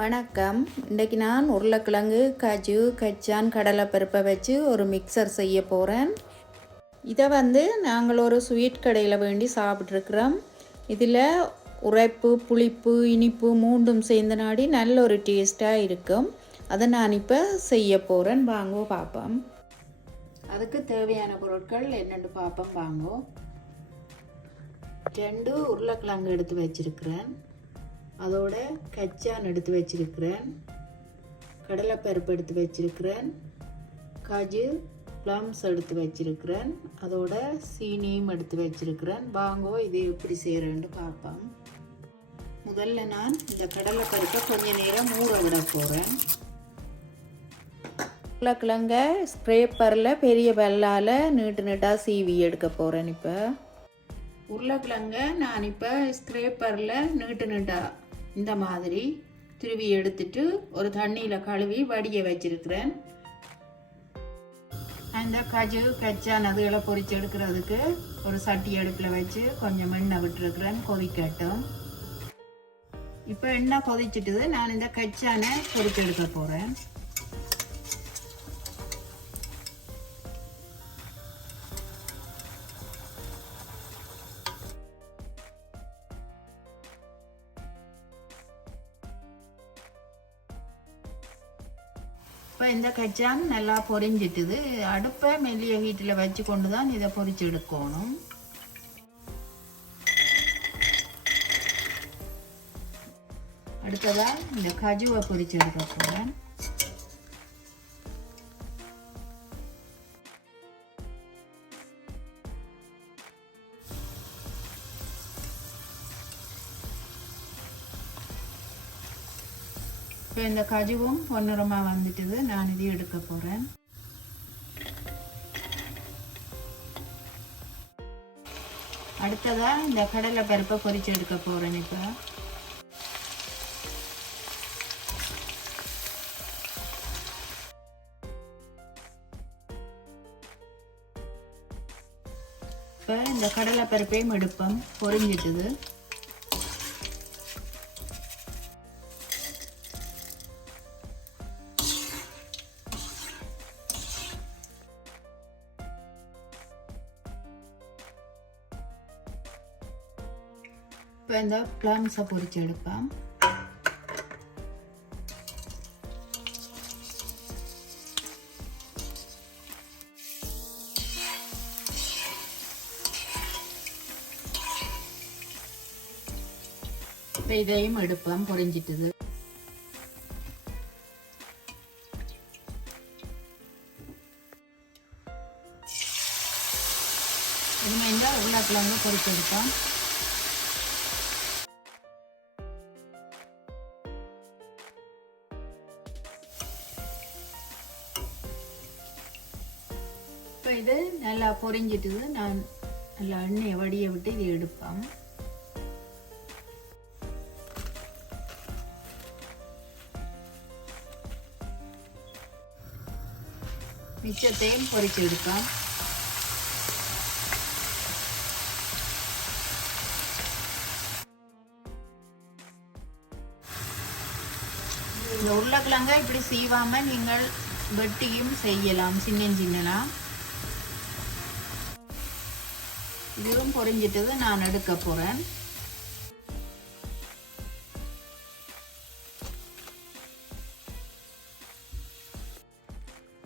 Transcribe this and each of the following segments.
வணக்கம். இன்றைக்கி நான் உருளைக்கிழங்கு, காஜு, கச்சான், கடலைப்பருப்பை வச்சு ஒரு மிக்சர் செய்ய போகிறேன். இதை நாங்கள் ஒரு ஸ்வீட் கடையில் வேண்டி சாப்பிட்ருக்குறோம். இதில் உரைப்பு, புளிப்பு, இனிப்பு மூண்டும் சேர்ந்த நாடி நல்ல ஒரு டேஸ்ட்டாக இருக்கும். அதை நான் இப்போ செய்ய போகிறேன். வாங்கோ பார்ப்போம். அதுக்கு தேவையான பொருட்கள் என்னென்னு பார்ப்போம். வாங்கோ. 2 உருளைக்கிழங்கு எடுத்து வச்சிருக்கிறேன். அதோட கச்சான் எடுத்து வச்சிருக்கிறேன், கடலைப்பருப்பு எடுத்து வச்சிருக்கிறேன், காஜு ப்ளம்ஸ் எடுத்து வச்சிருக்கிறேன், அதோட சீனியும் எடுத்து வச்சிருக்கிறேன். வாங்கோ இது எப்படி செய்கிறேன்னு பார்ப்போம். முதல்ல நான் இந்த கடலைப்பருப்பை கொஞ்ச நேரம் ஊற விட போகிறேன். உருளைக்கிழங்க ஸ்க்ரேப்பரில் பெரிய வெள்ளால் நீட்டாக சீவி எடுக்க போகிறேன். இப்போ உருளைக்கிழங்க நான் இப்போ ஸ்க்ரேப்பரில் நீட்டாக இந்த மாதிரி திருவி எடுத்துட்டு ஒரு தண்ணியில் கழுவி வடிய வச்சிருக்கிறேன். அந்த காஜு கச்சான் அதுகளை பொரிச்சு எடுக்கிறதுக்கு ஒரு சட்டி அடுப்பில் வச்சு கொஞ்சம் எண்ணெய் விட்டுருக்கிறேன். கொதிக்கட்டும். இப்போ எண்ணெய் கொதிச்சிட்டுது. நான் இந்த கச்சானை பொரிச்சு எடுக்க போகிறேன். இப்போ இந்த கச்சான் நல்லா பொரிஞ்சிட்டுது. அடுப்பை மெல்லிய ஹீட்டில் வச்சு கொண்டு தான் இதை பொரிச்சு எடுக்கணும். அடுத்ததாக இந்த காஜுவை பொரிச்சு எடுக்க போகிறேன். இப்போ இந்த காஜுவும் பொன்னிறமாக வந்துட்டுது. நான் இதையும் எடுக்க போகிறேன். அடுத்ததாக இந்த கடலை பருப்பை பொரிச்சு எடுக்க போகிறேன். இப்போ இந்த கடலை பருப்பையும் எடுப்போம். பொரிஞ்சிட்டுது. இப்போ இந்த ப்ளம்ஸை பொரிச்சு எடுப்பேன். இப்போ இதையும் எடுப்பேன். பொரிஞ்சிட்டுது. இனிமேல் உருளைக்கிழங்கு பொரிச்சு எடுப்பேன். இப்போ இது நல்லா பொரிஞ்சிட்டுது. நான் நல்லா எண்ணெயை வடிய விட்டு இதை எடுப்பேன். மிச்சத்தையும் பொரிச்சு எடுப்பேன். இந்த உருளைக்கிழங்க இப்படி சீவாமல் நீங்கள் வெட்டியும் செய்யலாம். சின்னஞ்சின்னா இதுவும் பொரிஞ்சிட்டது. நான் எடுக்க போகிறேன்.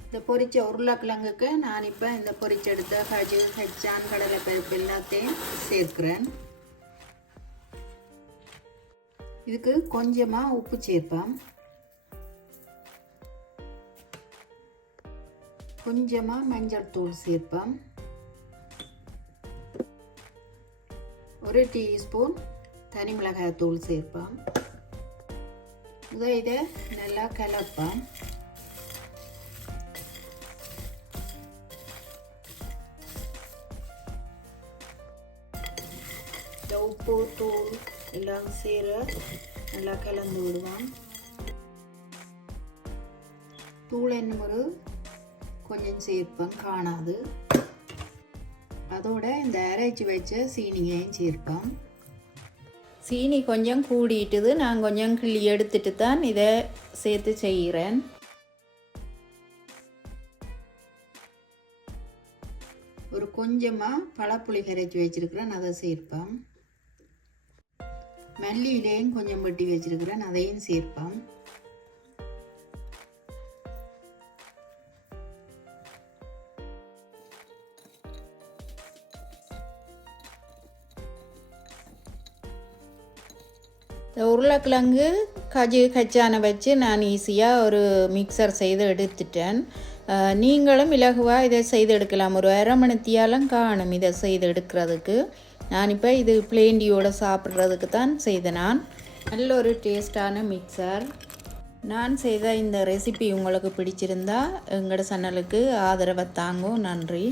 இந்த பொரிச்ச உருளைக்கிழங்குக்கு நான் இப்போ இந்த பொரிச்செடுத்த காஜு, கச்சான், கடலை பருப்பு எல்லாத்தையும் சேர்க்கிறேன். இதுக்கு கொஞ்சமாக உப்பு சேர்ப்பேன். கொஞ்சமாக மஞ்சள் தூள் சேர்ப்பேன். 1 டீஸ்பூன் தனி மிளகாய் தூள் சேர்ப்பேன். இதை நல்லா கலப்பேன். இந்த உப்பு தூள் எல்லாம் சேர நல்லா கலந்து விடுவேன். தூள் என்ன கொஞ்சம் சேர்ப்பேன், காணாது. அதோட இந்த அரைச்சி வச்ச சீனியையும் சேர்ப்பேன். சீனி கொஞ்சம் கூடிட்டுது, நான் கொஞ்சம் கிள்ளி எடுத்துட்டு தான் இதை சேர்த்து செய்கிறேன். ஒரு கொஞ்சமாக பழப்புளி கரைச்சி வச்சிருக்கிறேன், அதை சேர்ப்பேன். மல்லியிலையும் கொஞ்சம் வெட்டி வச்சிருக்கிறேன், அதையும் சேர்ப்பேன். உருளைக்கிழங்கு கஜு கச்சானை வச்சு நான் ஈஸியாக ஒரு மிக்சர் செய்து எடுத்துட்டேன். நீங்களும் இலகுவாக இதை செய்து எடுக்கலாம். ஒரு அரை மணித்தியாலும் காணும் இதை செய்து எடுக்கிறதுக்கு. நான் இப்போ இது பிளேண்டியோடு சாப்பிட்றதுக்கு தான் செய்தேன். நான் நல்ல ஒரு டேஸ்டான மிக்சர். நான் செய்த இந்த ரெசிபி உங்களுக்கு பிடிச்சிருந்தா எங்களோட சேனலுக்கு ஆதரவை தாங்கோ. நன்றி.